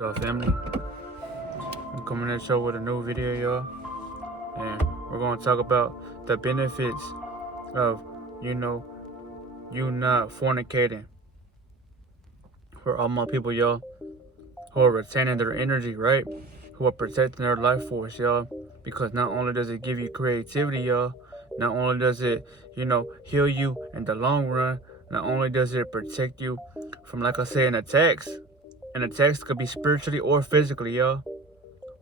Family, I'm coming at y'all with a new video, y'all, and we're going to talk about the benefits of, you not fornicating. For all my people, y'all, who are retaining their energy, right? Who are protecting their life force, y'all, because not only does it give you creativity, y'all, not only does it, heal you in the long run, not only does it protect you from, like I say, an attacks. And attacks could be spiritually or physically, y'all.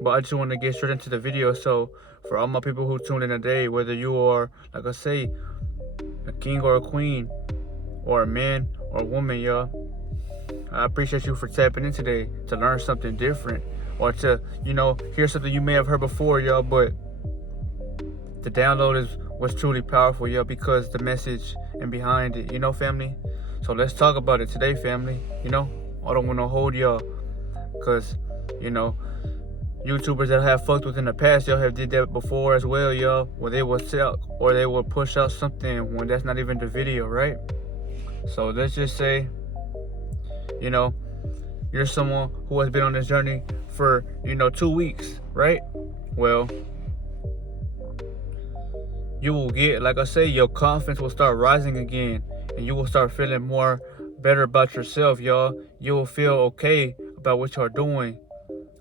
But I just want to get straight into the video. So, for all my people who tuned in today, whether you are, like I say, a king or a queen, or a man or a woman, y'all, I appreciate you for tapping in today to learn something different, or to, hear something you may have heard before, y'all. But the download was truly powerful, y'all, because the message and behind it, family. So let's talk about it today, family. I don't want to hold y'all, because, YouTubers that have fucked with in the past, y'all have did that before as well, y'all, where they will sell or they will push out something when that's not even the video, right? So let's just say, you're someone who has been on this journey for, 2 weeks, right? Well, you will get, like I say, your confidence will start rising again, and you will start feeling more better about yourself, y'all. You will feel okay about what you're doing.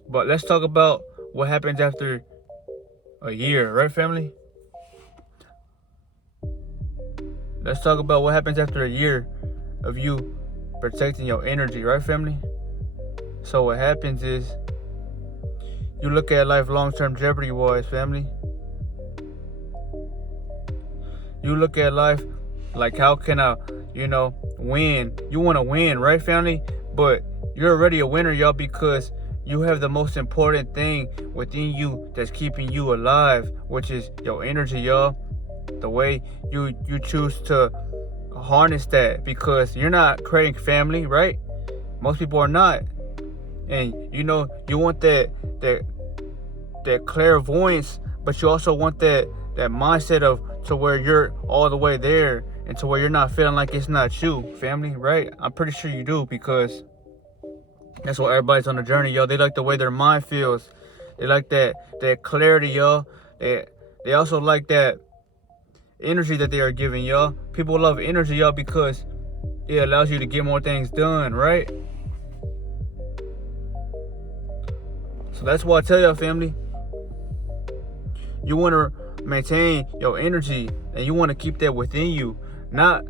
But let's talk about what happens after a year, right, family? Let's talk about what happens after a year of you protecting your energy, right, family? So what happens is you look at life long-term jeopardy-wise, family. You look at life like, how can I, win? You want to win, right, family? But you're already a winner, y'all, because you have the most important thing within you that's keeping you alive, which is your energy, y'all. The way you choose to harness that, because you're not creating family, right? Most people are not. And you want that clairvoyance, but you also want that mindset of to where you're all the way there, and to where you're not feeling like it's not you, family, right? I'm pretty sure you do, because that's why everybody's on the journey, y'all. They like the way their mind feels. They like that clarity, y'all. They also like that energy that they are giving, y'all. People love energy, y'all, because it allows you to get more things done, right? So that's why I tell y'all, family, you want to maintain your energy, and you want to keep that within you, not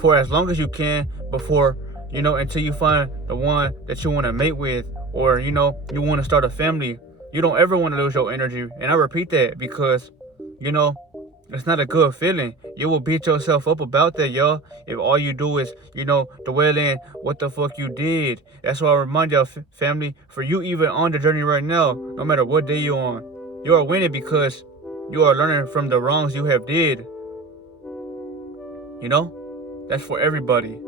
for as long as you can, but for until you find the one that you want to mate with, or you want to start a family. You don't ever want to lose your energy, and I repeat that, because it's not a good feeling. You will beat yourself up about that, y'all, if all you do is dwell in what the fuck you did. That's why I remind y'all, family, for you even on the journey right now, no matter what day you're on, you are winning, because you are learning from the wrongs you have did. That's for everybody.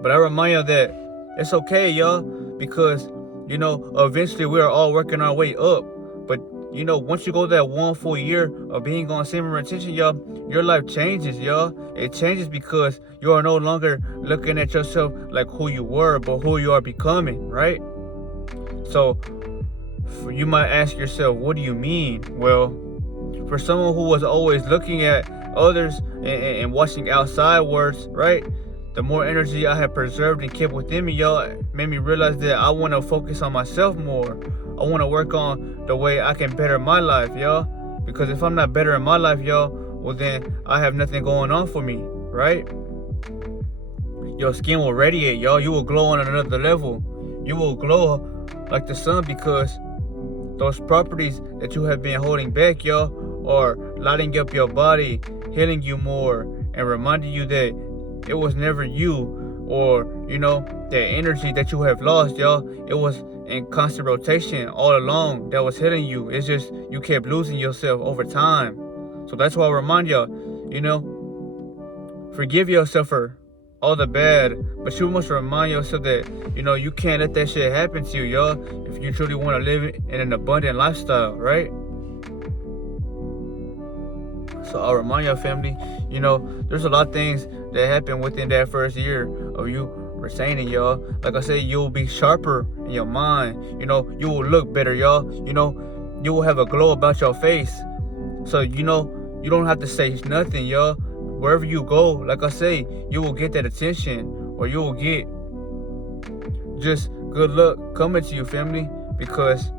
But I remind you that it's okay, y'all, because, eventually we are all working our way up. But, once you go that 1 full year of being on semen retention, y'all, your life changes, y'all. It changes because you are no longer looking at yourself like who you were, but who you are becoming, right? So you might ask yourself, what do you mean? Well, for someone who was always looking at others and watching outsidewards, right? The more energy I have preserved and kept within me, y'all, made me realize that I want to focus on myself more. I want to work on the way I can better my life, y'all. Because if I'm not better in my life, y'all, well then I have nothing going on for me, right? Your skin will radiate, y'all. You will glow on another level. You will glow like the sun, because those properties that you have been holding back, y'all, are lighting up your body, healing you more, and reminding you that it was never you, or that energy that you have lost, y'all. It was in constant rotation all along that was hitting you. It's just you kept losing yourself over time. So that's why I remind y'all, forgive yourself for all the bad, but you must remind yourself that you can't let that shit happen to you, y'all, if you truly want to live in an abundant lifestyle, right? So I'll remind y'all, family, there's a lot of things that happen within that first year of you retaining, y'all. Like I said, you'll be sharper in your mind. You know, you will look better, y'all. You know, you will have a glow about your face. So, you know, you don't have to say nothing, y'all. Wherever you go, like I say, you will get that attention, or you will get just good luck coming to you, family, because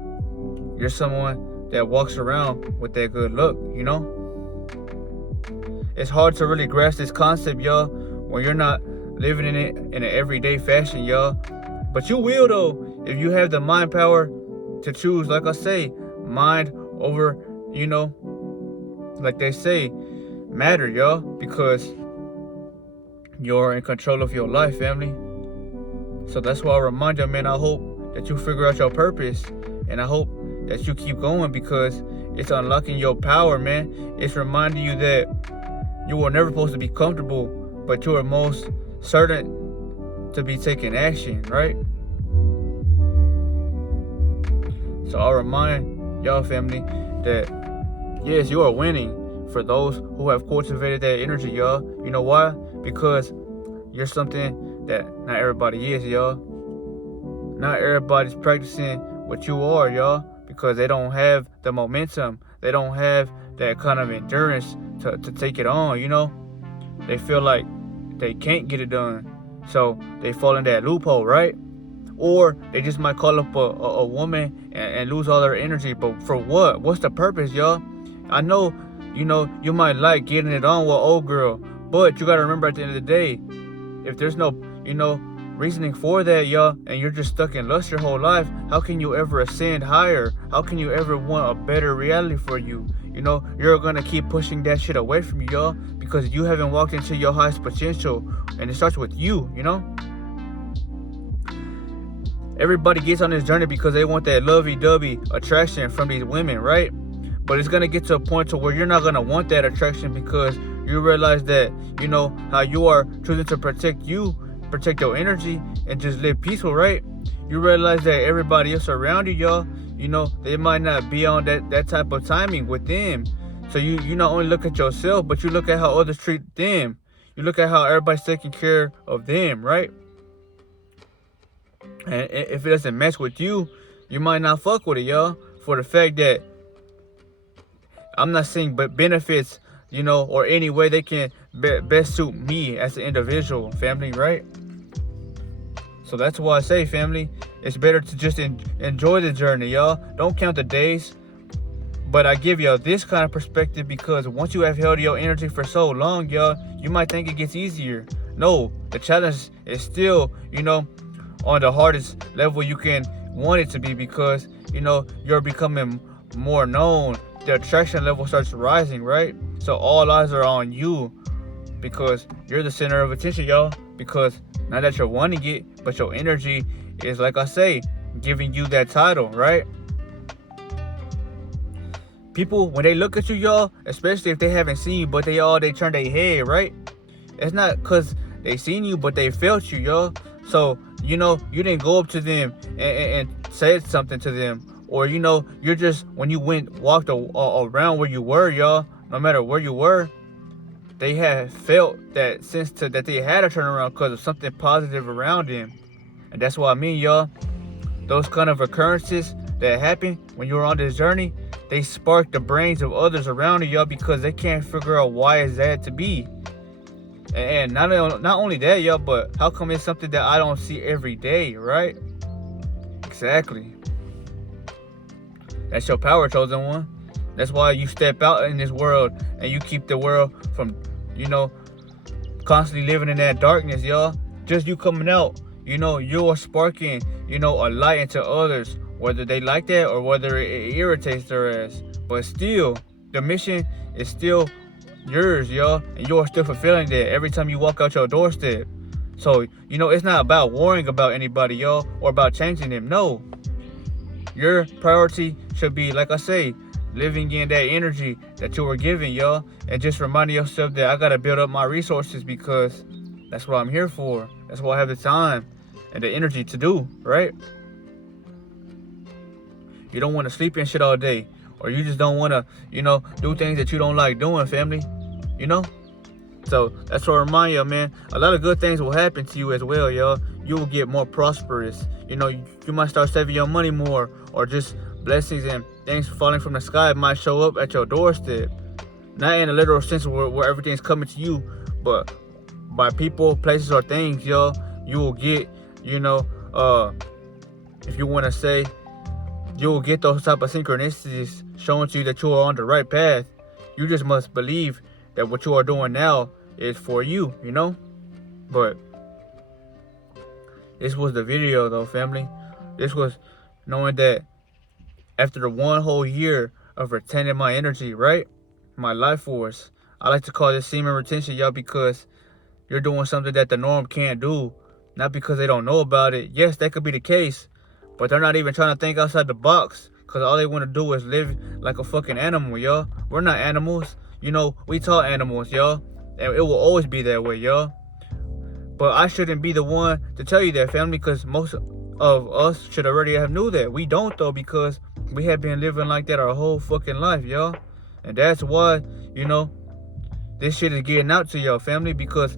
you're someone that walks around with that good luck, you know? It's hard to really grasp this concept, y'all, when you're not living in it in an everyday fashion, y'all. But you will, though, if you have the mind power to choose, like I say, mind over, you know, like they say, matter, y'all, because you're in control of your life, family. So that's why I remind you, man, I hope that you figure out your purpose, and I hope that you keep going, because it's unlocking your power, man. It's reminding you that you were never supposed to be comfortable, but you are most certain to be taking action, right? So I'll remind y'all, family, that yes, you are winning for those who have cultivated that energy, y'all. You know why? Because you're something that not everybody is, y'all. Not everybody's practicing what you are, y'all, because they don't have the momentum. They don't have that kind of endurance to take it on, you know? They feel like they can't get it done. So they fall in that loophole, right? Or they just might call up a woman and lose all their energy. But for what? What's the purpose, y'all? I know, you know, you might like getting it on with old girl, but you got to remember at the end of the day, if there's no, you know, reasoning for that, y'all, and you're just stuck in lust your whole life, how can you ever ascend higher? How can you ever want a better reality for you? You know, you're going to keep pushing that shit away from you, y'all, because you haven't walked into your highest potential, and it starts with you, you know? Everybody gets on this journey because they want that lovey-dovey attraction from these women, right? But it's going to get to a point to where you're not going to want that attraction, because you realize that, you know, how you are choosing to protect your energy and just live peaceful, right? You realize that everybody else around you, y'all, you know, they might not be on that type of timing with them. So you not only look at yourself, but you look at how others treat them. You look at how everybody's taking care of them, right? And if it doesn't match with you, you might not fuck with it, y'all. For the fact that I'm not saying but benefits, you know, or any way they can best suit me as an individual, family, right? So that's why I say, family, it's better to just enjoy the journey, y'all. Don't count the days. But I give y'all this kind of perspective because once you have held your energy for so long, y'all, you might think it gets easier. No, the challenge is still, you know, on the hardest level you can want it to be, because, you know, you're becoming more known. The attraction level starts rising, right? So all eyes are on you because you're the center of attention, y'all. Because not that you're wanting it, but your energy is, like I say, giving you that title, right? People, when they look at you, y'all, especially if they haven't seen you, but they turn their head, right? It's not because they seen you, but they felt you, y'all. So, you know, you didn't go up to them and said something to them. Or, you know, you're just, when you walked around where you were, y'all, no matter where you were, they had felt that sense that they had to turn around because of something positive around them. And that's what I mean, y'all. Those kind of occurrences that happen when you're on this journey, they spark the brains of others around you, y'all, because they can't figure out why is that to be. And not only that, y'all, but how come it's something that I don't see every day, right? Exactly. That's your power, chosen one. That's why you step out in this world and you keep the world from, you know, constantly living in that darkness, y'all. Just you coming out, you know, you're sparking, you know, a light into others, whether they like that or whether it irritates their ass. But still, the mission is still yours, y'all, and you're still fulfilling that every time you walk out your doorstep. So, you know, it's not about worrying about anybody, y'all, or about changing them. No. Your priority should be, like I say, living in that energy that you were given, y'all, and just reminding yourself that I gotta build up my resources because that's what I'm here for. That's what I have the time and the energy to do, right? You don't want to sleep and shit all day, or you just don't want to, you know, do things that you don't like doing, family, you know? So that's what I remind you, man. A lot of good things will happen to you as well, y'all. You will get more prosperous. You might start saving your money more, or just blessings and things falling from the sky might show up at your doorstep. Not in a literal sense where everything's coming to you, but by people, places, or things, y'all. You will get, if you want to say, you will get those type of synchronicities showing to you that you are on the right path. You just must believe that what you are doing now is for you, But this was the video, though, family. This was knowing that after the 1 whole year of retaining my energy, right? My life force. I like to call this semen retention, y'all, because you're doing something that the norm can't do. Not because they don't know about it. Yes, that could be the case. But they're not even trying to think outside the box. Because all they want to do is live like a fucking animal, y'all. We're not animals. We taught animals, y'all. And it will always be that way, y'all. But I shouldn't be the one to tell you that, family, because most of us should already have knew that. We don't, though, because we have been living like that our whole fucking life, y'all. And that's why, this shit is getting out to y'all, family, because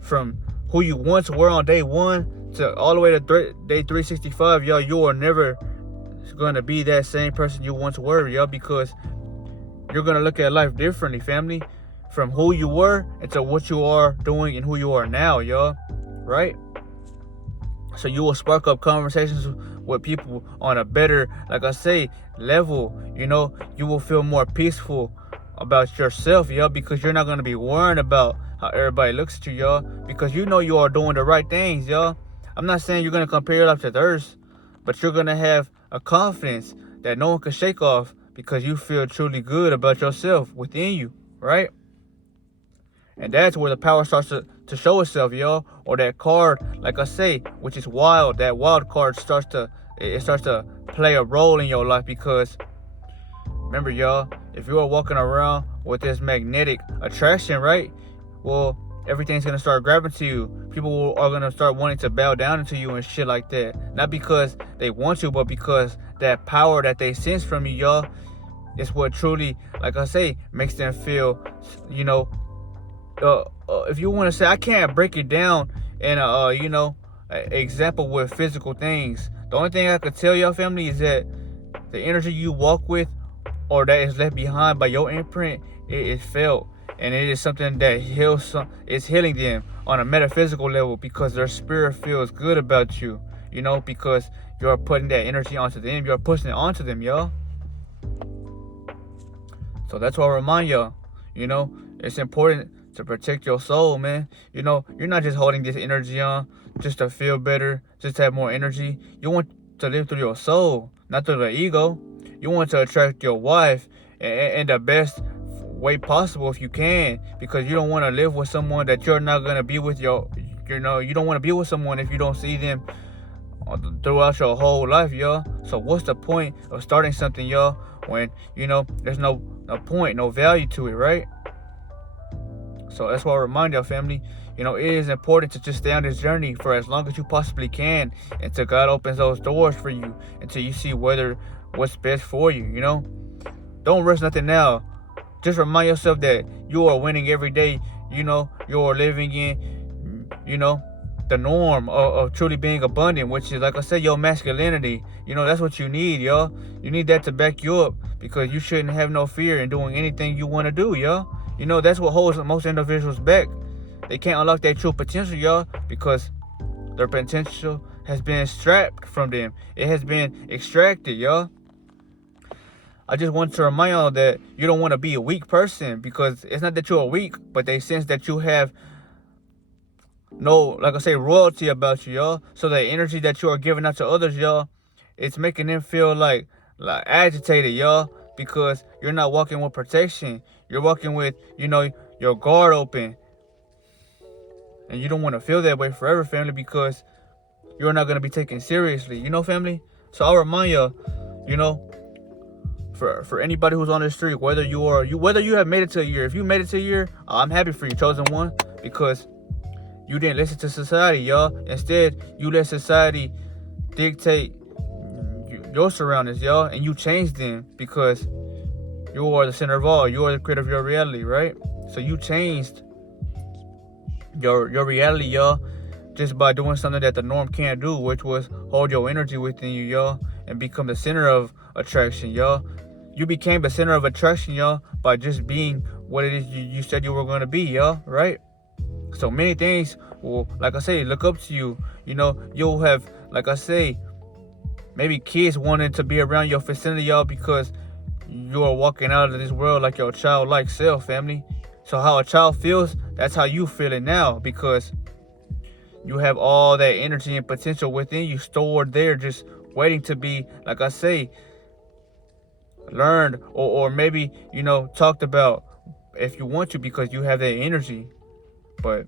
from who you once were on day 1 to all the way to day 365, y'all, you are never going to be that same person you once were, y'all, because you're going to look at life differently, family, from who you were into what you are doing and who you are now, y'all, right? So you will spark up conversations with people on a better, like I say, level. You will feel more peaceful about yourself, y'all, because you're not going to be worrying about how everybody looks at you, y'all, because you are doing the right things, y'all. I'm not saying you're going to compare your life to theirs, but you're going to have a confidence that no one can shake off because you feel truly good about yourself within you, right? And that's where the power starts to show itself, y'all. Or that card, like I say, which is wild, that wild card starts to play a role in your life, because remember, y'all, if you are walking around with this magnetic attraction, right? Well, everything's going to start grabbing to you. People are going to start wanting to bow down into you and shit like that. Not because they want to, but because that power that they sense from you, y'all, is what truly, like I say, makes them feel, if you want to say, I can't break it down in a example with physical things. The only thing I could tell y'all, family, is that the energy you walk with, or that is left behind by your imprint, it is felt, and it is something that is healing them on a metaphysical level, because their spirit feels good about you, because you're putting that energy onto them, you're pushing it onto them, y'all. So that's why I remind y'all, it's important to protect your soul, man. You're not just holding this energy on just to feel better, just to have more energy. You want to live through your soul, not through the ego. You want to attract your wife in the best way possible if you can, because you don't want to live with someone that you're not going to be with you don't want to be with someone if you don't see them throughout your whole life, y'all. So what's the point of starting something, y'all, when, there's no point, no value to it, right? So that's why I remind y'all, family, it is important to just stay on this journey for as long as you possibly can, until God opens those doors for you, until you see what's best for you, Don't rush nothing now. Just remind yourself that you are winning every day. You are living in, the norm of truly being abundant, which is, like I said, your masculinity. That's what you need, y'all. You need that to back you up, because you shouldn't have no fear in doing anything you want to do, y'all. That's what holds most individuals back. They can't unlock their true potential, y'all, because their potential has been stripped from them. It has been extracted, y'all. I just want to remind y'all that you don't want to be a weak person, because it's not that you're weak, but they sense that you have no, like I say, royalty about you, y'all. So the energy that you are giving out to others, y'all, it's making them feel like agitated, y'all, because you're not walking with protection. You're walking with, your guard open. And you don't want to feel that way forever, family, because you're not going to be taken seriously, family. So I'll remind y'all, for anybody who's on the street, whether you have made it to a year, if you made it to a year, I'm happy for you, chosen one, because you didn't listen to society, y'all. Instead, you let society dictate your surroundings, y'all, and you changed them, because you are the center of all. You are the creator of your reality, right? So you changed your reality, y'all, just by doing something that the norm can't do, which was hold your energy within you, y'all, and become the center of attraction, y'all. You became the center of attraction, y'all, by just being what it is you said you were going to be, y'all, right? So many things will, like I say, look up to you. You know, you'll have, like I say, maybe kids wanting to be around your vicinity, y'all, because you are walking out of this world like your childlike self, family. So how a child feels, that's how you feel it now, because you have all that energy and potential within you stored there, just waiting to be, like I say, learned or maybe, talked about if you want to, because you have that energy. But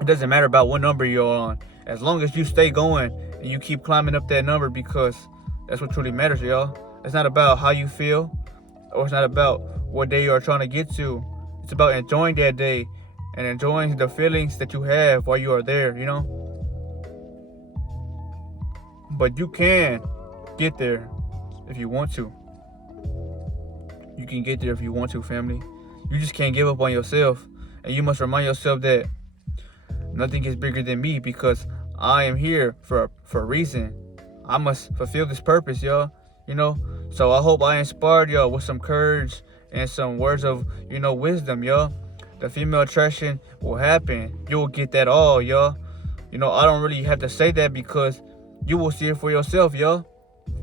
it doesn't matter about what number you're on, as long as you stay going and you keep climbing up that number, because that's what truly matters, y'all. It's not about how you feel, or it's not about what day you are trying to get to. It's about enjoying that day and enjoying the feelings that you have while you are there, But you can get there if you want to. You can get there if you want to, family. You just can't give up on yourself. And you must remind yourself that nothing is bigger than me, because I am here for a reason. I must fulfill this purpose, y'all. So I hope I inspired y'all with some courage and some words of, wisdom, y'all. The female attraction will happen. You will get that all, y'all. I don't really have to say that, because you will see it for yourself, y'all.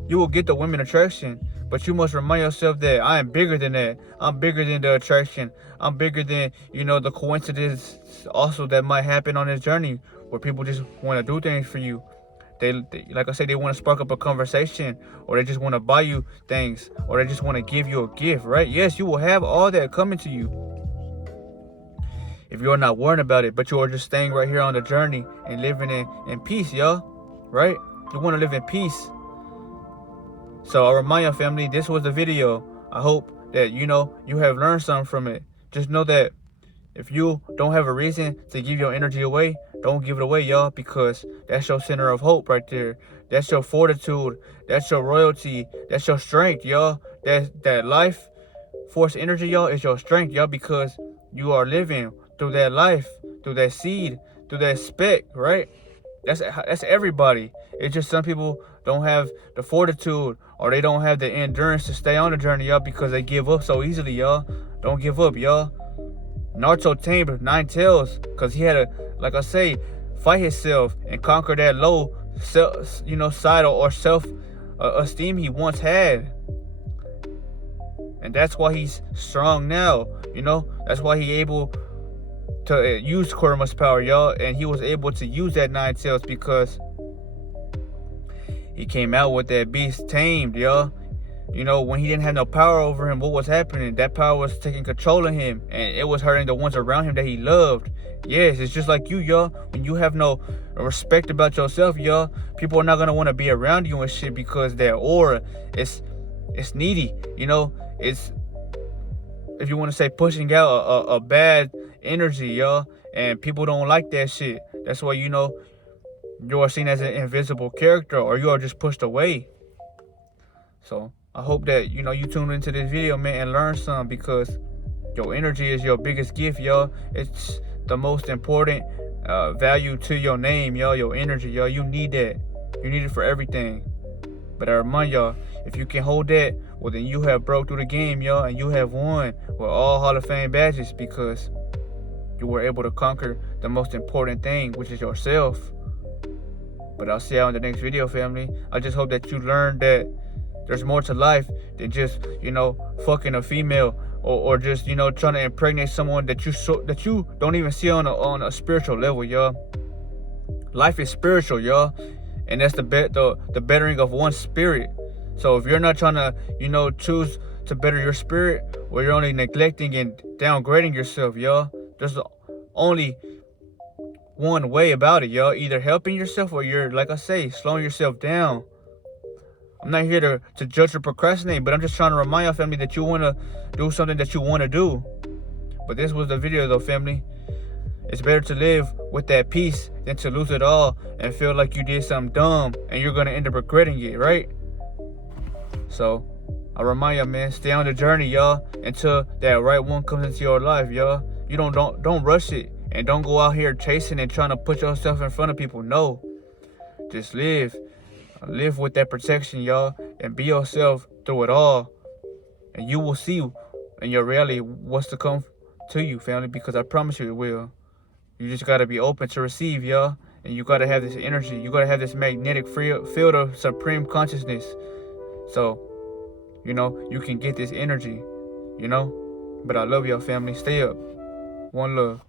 You will get the women attraction, but you must remind yourself that I am bigger than that. I'm bigger than the attraction. I'm bigger than, the coincidence also that might happen on this journey, where people just want to do things for you. They like I said, they want to spark up a conversation, or they just want to buy you things, or they just want to give you a gift, right? Yes, you will have all that coming to you if you're not worrying about it, but you are just staying right here on the journey and living in peace, y'all, right? You want to live in peace. So I remind your family, this was the video. I hope that, you have learned something from it. Just know that if you don't have a reason to give your energy away, don't give it away, y'all, because that's your center of hope right there. That's your fortitude. That's your royalty. That's your strength, y'all. That life force energy, y'all, is your strength, y'all, because you are living through that life, through that seed, through that speck, right? That's everybody. It's just some people don't have the fortitude, or they don't have the endurance to stay on the journey, y'all, because they give up so easily, y'all. Don't give up, y'all. Naruto tamed 9 tails because he had to, like I say, fight himself and conquer that low side or self esteem he once had. And that's why he's strong now, That's why he able to use Kurama's power, y'all. And he was able to use that 9 tails because he came out with that beast tamed, y'all. When he didn't have no power over him, what was happening? That power was taking control of him, and it was hurting the ones around him that he loved. Yes, it's just like you, y'all. When you have no respect about yourself, y'all, people are not gonna want to be around you and shit, because their aura is needy. It's, if you want to say, pushing out a bad energy, y'all, and people don't like that shit. That's why you are seen as an invisible character, or you are just pushed away. So I hope that you tune into this video, man, and learn something, because your energy is your biggest gift, y'all. It's the most important value to your name, y'all. Your energy, y'all. You need that. You need it for everything. But I remind y'all, if you can hold that, well, then you have broke through the game, y'all, and you have won with all Hall of Fame badges, because you were able to conquer the most important thing, which is yourself. But I'll see y'all in the next video, family. I just hope that you learned that there's more to life than just, fucking a female, or just, trying to impregnate someone that you don't even see on a spiritual level, y'all. Life is spiritual, y'all, and that's the bettering of one's spirit. So if you're not trying to, choose to better your spirit, well, you're only neglecting and downgrading yourself, y'all. There's only one way about it, y'all. Either helping yourself, or you're, like I say, slowing yourself down. I'm not here to judge or procrastinate, but I'm just trying to remind your family that you want to do something that you want to do. But this was the video, though, family. It's better to live with that peace than to lose it all and feel like you did something dumb and you're going to end up regretting it, right? So I remind y'all, man, stay on the journey, y'all, until that right one comes into your life, y'all. You don't rush it. And don't go out here chasing and trying to put yourself in front of people. No. Just live. Live with that protection, y'all. And be yourself through it all. And you will see in your reality what's to come to you, family. Because I promise you it will. You just got to be open to receive, y'all. And you got to have this energy. You got to have this magnetic field of supreme consciousness. So, you can get this energy, But I love y'all, family. Stay up. One love.